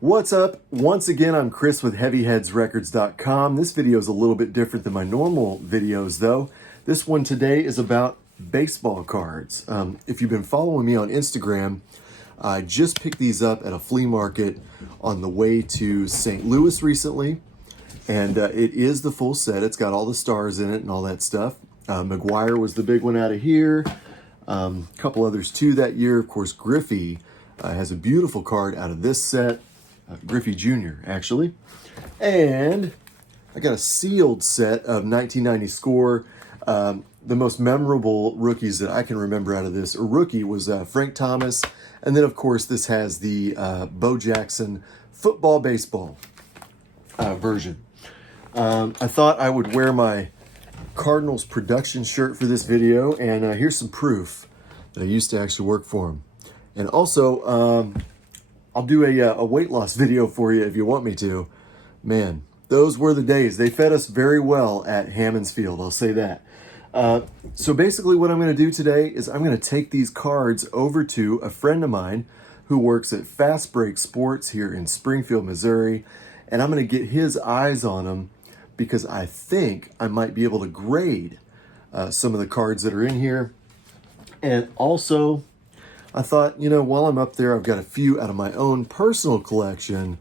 What's up? Once again, I'm Chris with HeavyHeadsRecords.com. This video is a little bit different than my normal videos, though. This one today is about baseball cards. If you've been following me on Instagram, I just picked these up at a flea market on the way to St. Louis recently, and it is the full set. It's got all the stars in it and all that stuff. McGuire was the big one out of here. A couple others too that year. Of course, Griffey has a beautiful card out of this set. Griffey Jr. actually. And I got a sealed set of 1990 score. The most memorable rookies that I can remember out of this, or rookie, was Frank Thomas. And then, of course, this has the Bo Jackson football baseball version. I thought I would wear my Cardinals production shirt for this video, and here's some proof that I used to actually work for them. And also, I'll do a weight loss video for you if you want me to. Man, those were the days. They fed us very well at Hammond's Field, I'll say that. So basically what I'm going to do today is I'm going to take these cards over to a friend of mine who works at Fastbreak Sports here in Springfield, Missouri, and I'm going to get his eyes on them because I think I might be able to grade some of the cards that are in here. And also, I thought, you know, while I'm up there, I've got a few out of my own personal collection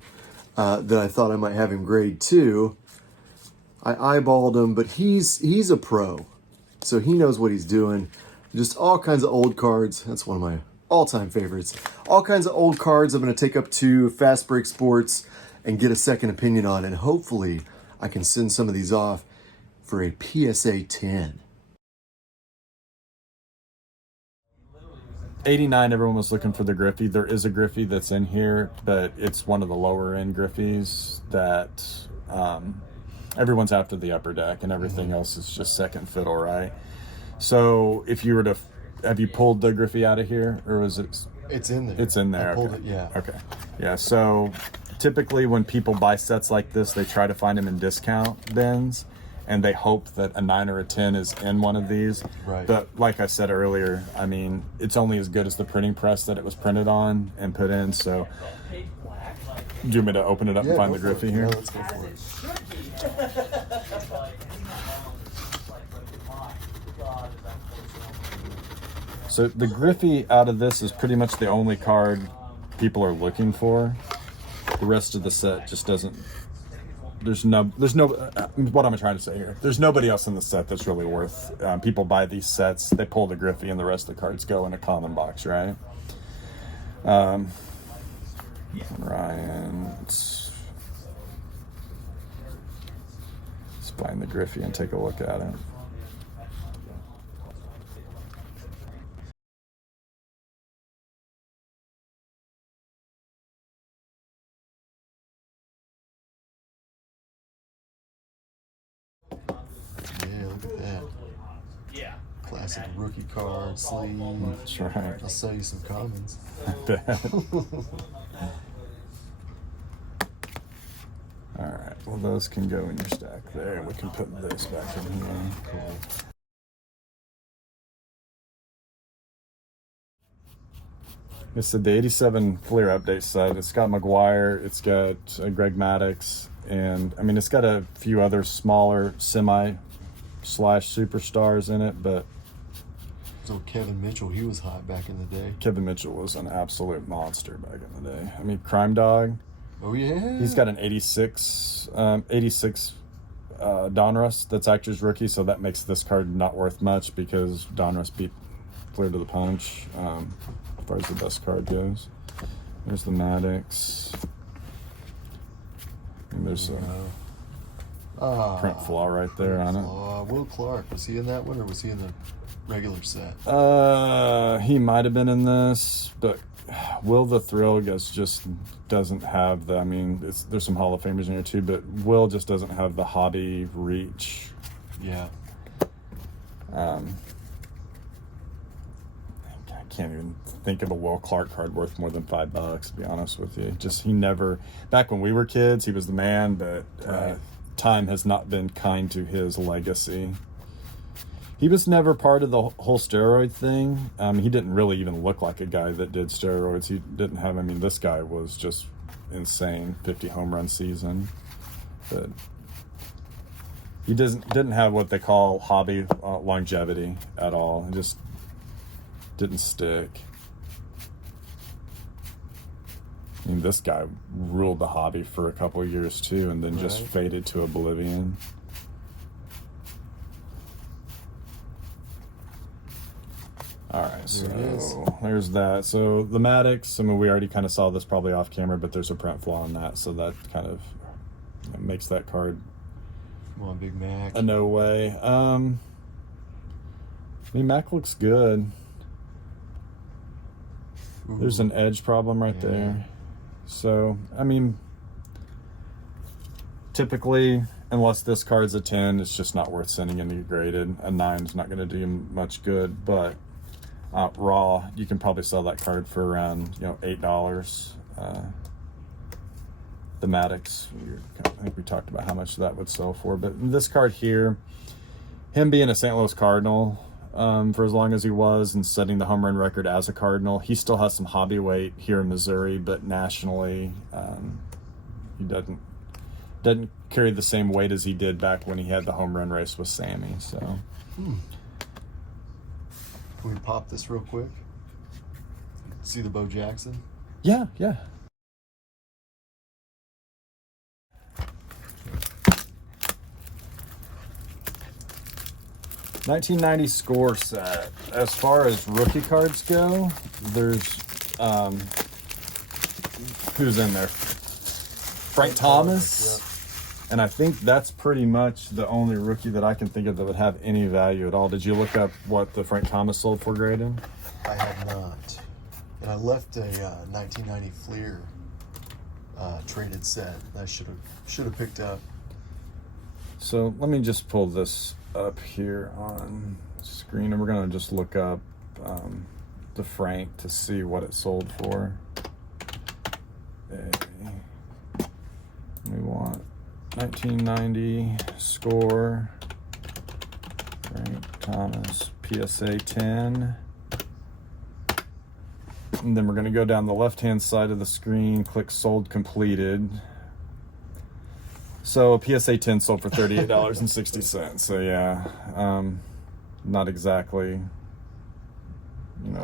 that I thought I might have him grade too. I eyeballed him, but he's a pro, so he knows what he's doing. Just all kinds of old cards. That's one of my all-time favorites. All kinds of old cards I'm going to take up to Fastbreak Sports and get a second opinion on, and hopefully I can send some of these off for a PSA 10. 89, everyone was looking for the Griffey. There is a Griffey that's in here, but it's one of the lower end Griffies that everyone's after the upper deck, and everything else is just second fiddle, right? So if you were to, have you pulled the Griffey out of here, or was it? It's in there. It's in there. I pulled okay. it, yeah. Okay. Yeah. So typically when people buy sets like this, they try to find them in discount bins, and they hope that a 9 or a 10 is in one of these. Right. But like I said earlier, I mean, it's only as good as the printing press that it was printed on and put in. So do you want me to open it up and find the Griffey here? Yeah, let's go for it. So the Griffey out of this is pretty much the only card people are looking for. The rest of the set just doesn't. There's no. What am I trying to say here? There's nobody else in the set that's really worth. People buy these sets, they pull the Griffey, and the rest of the cards go in a common box, right? Ryan, let's find the Griffey and take a look at it. Yeah, look at that. Yeah. Classic rookie card, sleeve. That's right. I'll sell you some commons. All right, well, those can go in your stack there, and we can put this back in here. Cool. This is the 87 Fleer update set. It's got McGuire, it's got Greg Maddux, and I mean, it's got a few other smaller semi/superstars in it, but So Kevin Mitchell, he was hot back in the day. Kevin Mitchell was an absolute monster back in the day. I mean, Crime Dog. Oh yeah. He's got an 86 Donruss that's Actors Rookie, so that makes this card not worth much because Donruss beat Fleer to the punch as far as the best card goes. There's the Maddox. And there's a print flaw right there on it. Will Clark, was he in that one or was he in the regular set? He might have been in this, but Will the Thrill just doesn't have the, I mean, there's some Hall of Famers in here too, but Will just doesn't have the hobby reach. Yeah. I can't even think of a Will Clark card worth more than $5, to be honest with you. Just, he never, back when we were kids, he was the man, but time has not been kind to his legacy. He was never part of the whole steroid thing. He didn't really even look like a guy that did steroids. He didn't have, I mean, this guy was just insane 50 home run season, but he didn't have what they call hobby longevity at all. It just didn't stick. I mean, this guy ruled the hobby for a couple of years too, and then just faded to oblivion. All right, so there's that. So the Maddox, I mean, we already kind of saw this probably off camera, but there's a print flaw in that, so that kind of makes that card Come on, Big Mac. a no way. I mean, Mac looks good. Ooh. There's an edge problem right there. So, I mean, typically, unless this card's a 10, it's just not worth sending in to get graded. A 9 is not going to do you much good, but raw, you can probably sell that card for around, $8. The Maddox, I think we talked about how much that would sell for, but this card here, him being a St. Louis Cardinal for as long as he was and setting the home run record as a Cardinal, he still has some hobby weight here in Missouri, but nationally, he doesn't carry the same weight as he did back when he had the home run race with Sammy. So, Can we pop this real quick? See the Bo Jackson? yeah. 1990 score set. As far as rookie cards go, there's who's in there? Frank Thomas. And I think that's pretty much the only rookie that I can think of that would have any value at all. Did you look up what the Frank Thomas sold for graded? I have not. And I left a 1990 Fleer traded set that I should have picked up. So let me just pull this up here on the screen, and we're gonna just look up the Frank to see what it sold for. We want 1990 score, Frank Thomas, PSA 10. And then we're going to go down the left-hand side of the screen, click sold completed. So a PSA 10 sold for $38.60. So yeah, not exactly,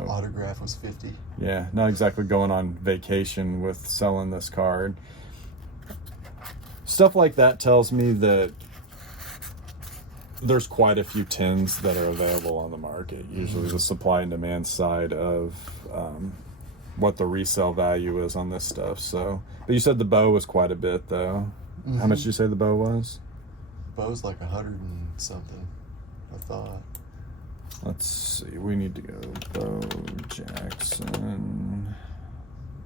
Autograph was 50. Yeah, not exactly going on vacation with selling this card. Stuff like that tells me that there's quite a few 10s that are available on the market. Usually the supply and demand side of what the resale value is on this stuff. So, but you said the bow was quite a bit though. How much did you say the bow was? Bow's like 100 and something, I thought. Let's see, we need to go Bo Jackson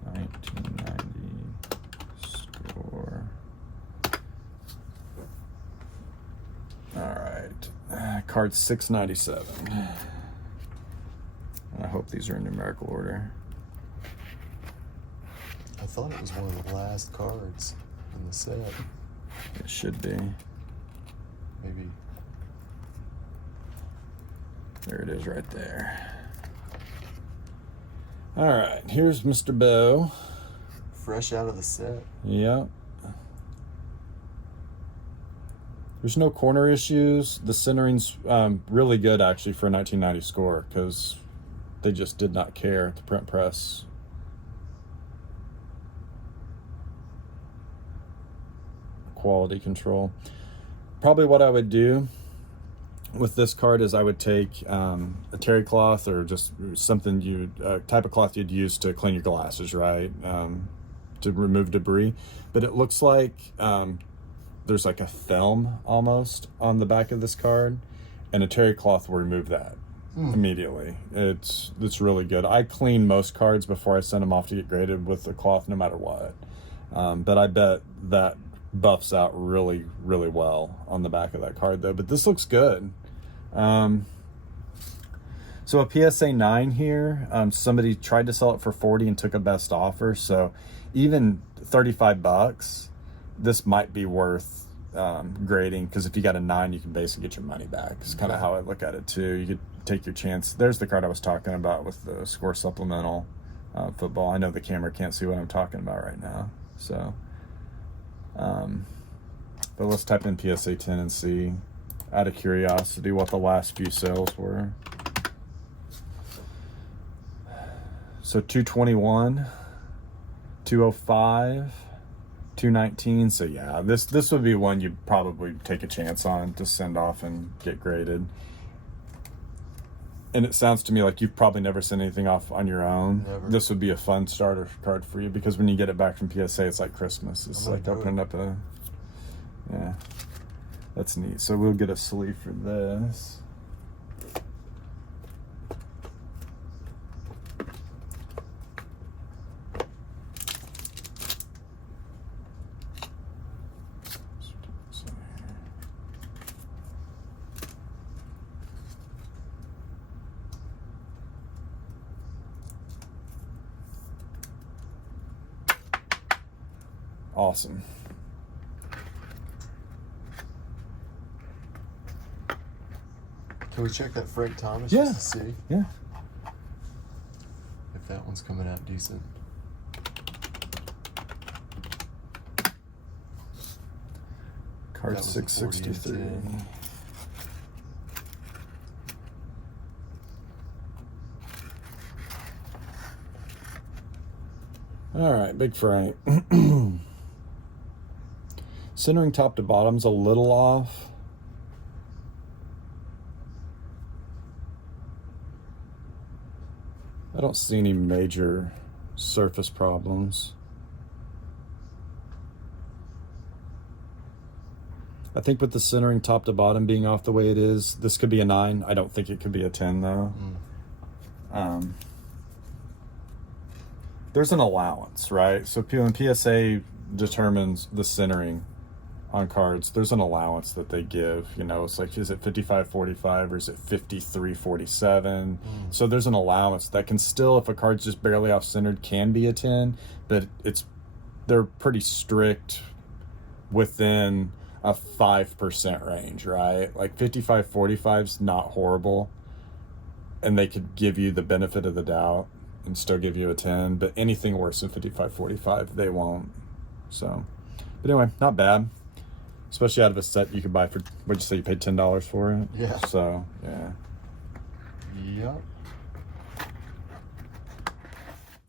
1990 score. All right, card 697. I hope these are in numerical order. I thought it was one of the last cards in the set. It should be. Maybe. There it is right there. All right, here's Mr. Bo. Fresh out of the set. Yep. There's no corner issues. The centering's really good actually for a 1990 score because they just did not care at the print press. Quality control. Probably what I would do with this card is I would take a terry cloth or just something type of cloth you'd use to clean your glasses, right? To remove debris. But it looks like there's like a film almost on the back of this card, and a terry cloth will remove that immediately. It's really good. I clean most cards before I send them off to get graded with the cloth no matter what. But I bet that buffs out really, really well on the back of that card though. But this looks good. So a PSA 9 here, somebody tried to sell it for 40 and took a best offer. So even $35, this might be worth grading, because if you got a 9, you can basically get your money back. It's kind of how I look at it too. You could take your chance. There's the card I was talking about with the score supplemental football. I know the camera can't see what I'm talking about right now. So, but let's type in PSA 10 and see, out of curiosity, what the last few sales were. So 221, 205, 219. So yeah, this would be one you'd probably take a chance on to send off and get graded. And it sounds to me like you've probably never sent anything off on your own. Never. This would be a fun starter card for you, because when you get it back from PSA, it's like Christmas. It's like opening up a, yeah, that's neat. So we'll get a sleeve for this. Awesome. Can we check that Frank Thomas Yeah. just to see Yeah. if that one's coming out decent? Card That was a 663. 40 and 10. All right, Big Frank. Centering top to bottom's a little off. I don't see any major surface problems. I think with the centering top to bottom being off the way it is, this could be a 9. I don't think it could be a 10 though. There's an allowance, right? So when PSA determines the centering on cards, there's an allowance that they give. You know, it's like, is it 55-45 or is it 53-47? So there's an allowance that can still, if a card's just barely off centered, can be a 10, but they're pretty strict within a 5% range, right? Like 55-45 is not horrible, and they could give you the benefit of the doubt and still give you a 10, but anything worse than 55-45 they won't. So, but anyway, not bad, especially out of a set you could buy for, what'd you say, you paid $10 for it? Yeah. So yeah. Yep.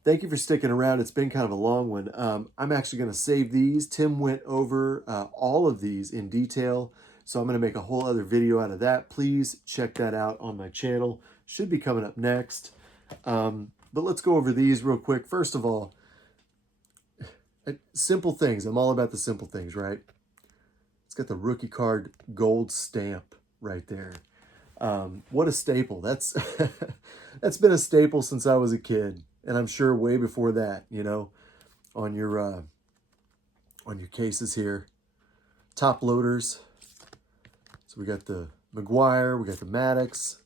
Thank you for sticking around. It's been kind of a long one. I'm actually going to save these. Tim went over all of these in detail, so I'm going to make a whole other video out of that. Please check that out on my channel. Should be coming up next. But let's go over these real quick. First of all, simple things. I'm all about the simple things, right? It's got the rookie card gold stamp right there. What a staple. That's been a staple since I was a kid. And I'm sure way before that, you know, on your cases here. Top loaders. So we got the McGuire, we got the Maddox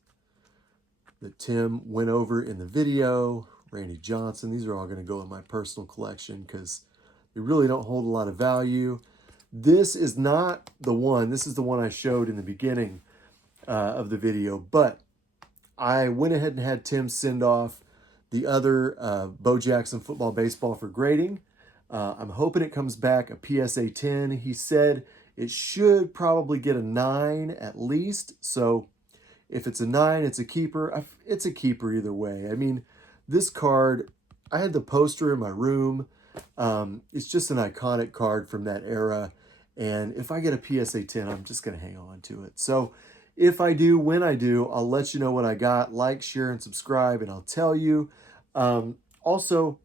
that Tim went over in the video. Randy Johnson. These are all going to go in my personal collection because they really don't hold a lot of value. This is not the one. This is the one I showed in the beginning of the video. But I went ahead and had Tim send off the other Bo Jackson football baseball for grading. I'm hoping it comes back a PSA 10. He said it should probably get a 9 at least. So if it's a 9, it's a keeper. It's a keeper either way. I mean, this card, I had the poster in my room. It's just an iconic card from that era. And if I get a PSA 10, I'm just going to hang on to it. So if I do, when I do, I'll let you know what I got. Like, share, and subscribe, and I'll tell you. Also,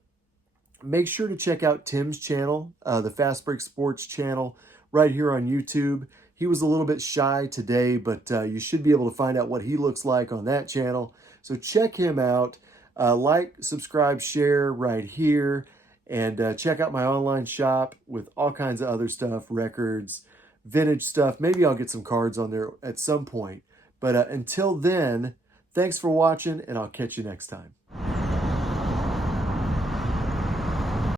make sure to check out Tim's channel, the Fastbreak Sports channel, right here on YouTube. He was a little bit shy today, but you should be able to find out what he looks like on that channel. So check him out. Like, subscribe, share right here. And check out my online shop with all kinds of other stuff, records, vintage stuff. Maybe I'll get some cards on there at some point. But until then, thanks for watching, and I'll catch you next time.